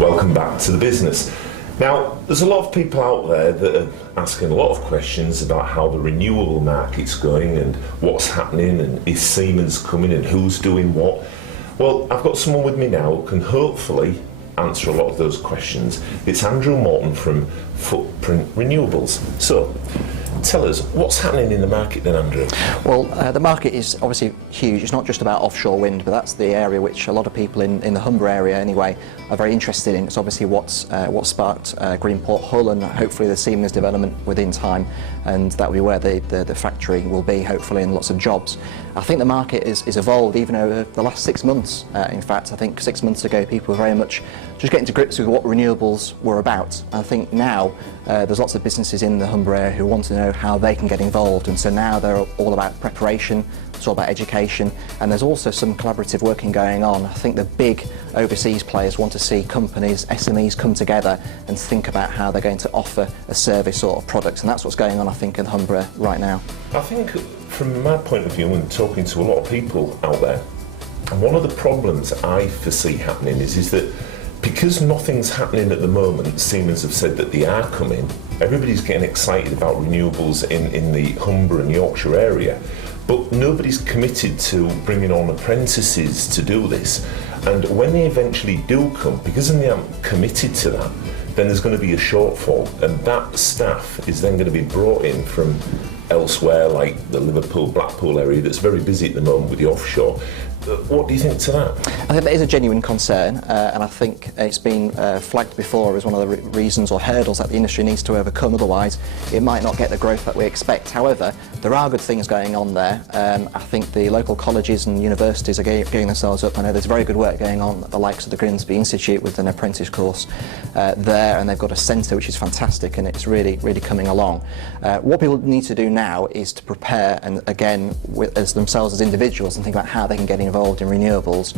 Welcome back to the business. Now, there's a lot of people out there that are asking a lot of questions about how the renewable market's going and what's happening and is Siemens coming and who's doing what. Well, I've got someone with me now who can hopefully answer a lot of those questions. It's Andrew Morton from Footprint Renewables. So, tell us, what's happening in the market then, Andrew? Well, the market is obviously huge. It's not just about offshore wind, but that's the area which a lot of people in the Humber area anyway are very interested in. It's obviously what sparked Greenport Hull and hopefully the Siemens development within time, and that will be where the factory will be, hopefully, and lots of jobs. I think the market is evolved even over the last 6 months. In fact, I think 6 months ago people were very much just getting to grips with what renewables were about. I think now there's lots of businesses in the Humber area who want to know how they can get involved, and so now they're all about preparation, it's all about education, and there's also some collaborative working going on. I think the big overseas players want to see companies, SMEs come together and think about how they're going to offer a service or a product, and that's what's going on, I think, in the Humber right now. I think from my point of view and talking to a lot of people out there, and one of the problems I foresee happening is that because nothing's happening at the moment, Siemens have said that they are coming, everybody's getting excited about renewables in the Humber and Yorkshire area, but nobody's committed to bringing on apprentices to do this. And when they eventually do come, because they aren't committed to that, then there's going to be a shortfall, and that staff is then going to be brought in from elsewhere, like the Liverpool, Blackpool area that's very busy at the moment with the offshore. What do you think to that? I think that is a genuine concern, and I think it's been flagged before as one of the reasons or hurdles that the industry needs to overcome, otherwise it might not get the growth that we expect. However, there are good things going on there. I think the local colleges and universities are getting themselves up. I know there's very good work going on at the likes of the Grimsby Institute with an apprentice course there, and they've got a centre which is fantastic, and it's really coming along. What people need to do now is to prepare, and again, as themselves as individuals, and think about how they can get involved in renewables,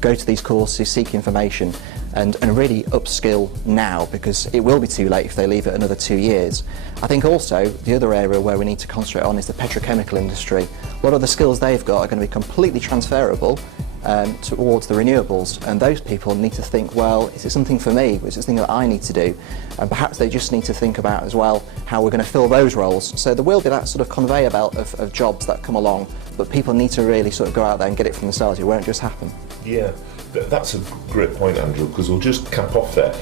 go to these courses, seek information, and really upskill now, because it will be too late if they leave it another 2 years. I think also the other area where we need to concentrate on is the petrochemical industry. A lot of the skills they've got are going to be completely transferable towards the renewables, and those people need to think, well, is it something for me? Is it something that I need to do? And perhaps they just need to think about as well how we're going to fill those roles. So there will be that sort of conveyor belt of jobs that come along, but people need to really sort of go out there and get it for themselves. It won't just happen. Yeah, that's a great point, Andrew, because we'll just cap off there.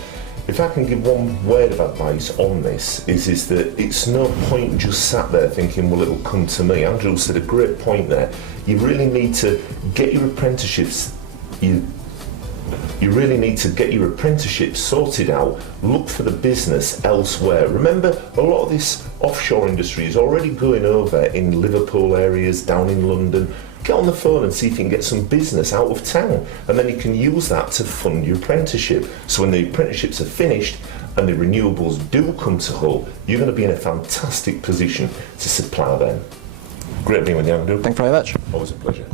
If I can give one word of advice on this, is that it's no point just sat there thinking, well, it'll come to me. Andrew said a great point there. You really need to get your apprenticeships. You really need to get your apprenticeships sorted out. Look for the business elsewhere. Remember, a lot of this offshore industry is already going over in Liverpool areas, down in London. Get on the phone and see if you can get some business out of town, and then you can use that to fund your apprenticeship. So when the apprenticeships are finished and the renewables do come to Hull, you're going to be in a fantastic position to supply them. Great being with you, Andrew. Thank you very much. Always a pleasure.